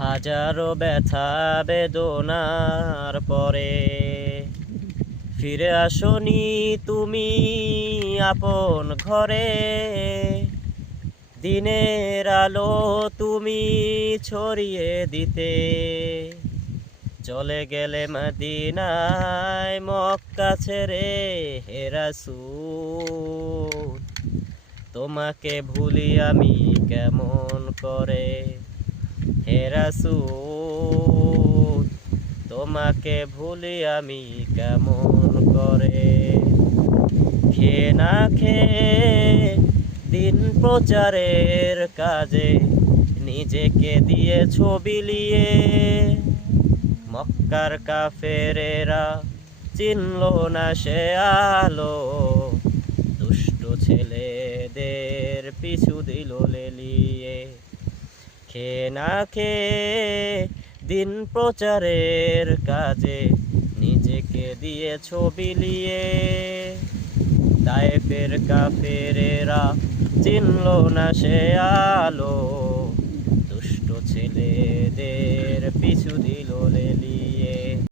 হাজারো ব্যথা বেদনার পরে ফিরে আসনি তুমি আপন ঘরে। দিনের আলো তুমি ছড়িয়ে দিতে চলে গেলে মদিনায় মক্কা ছেড়ে। হে রাসূল তোমাকে ভুলি আমি কেমন করে। হে রাসূল তোমাকে ভুলি আমি কেমন করে। খেয়ে না খেয়ে দিন প্রচারের কাজে নিজেকে দিয়ে ছবি লিয়ে মক্কার কাফেরেরা চিনল না সে আলো। দুষ্ট ছেলেদের পিছু দিল লেলিয়ে। খেয়ে না খেয়ে দিন প্রচারের কাজে নিজেকে দিয়ে ছবি লিয়ে তায়েফের কাফেরেরা চিনল না সে আলো। দুষ্ট ছেলেদের পিছু দিল লেলিয়ে।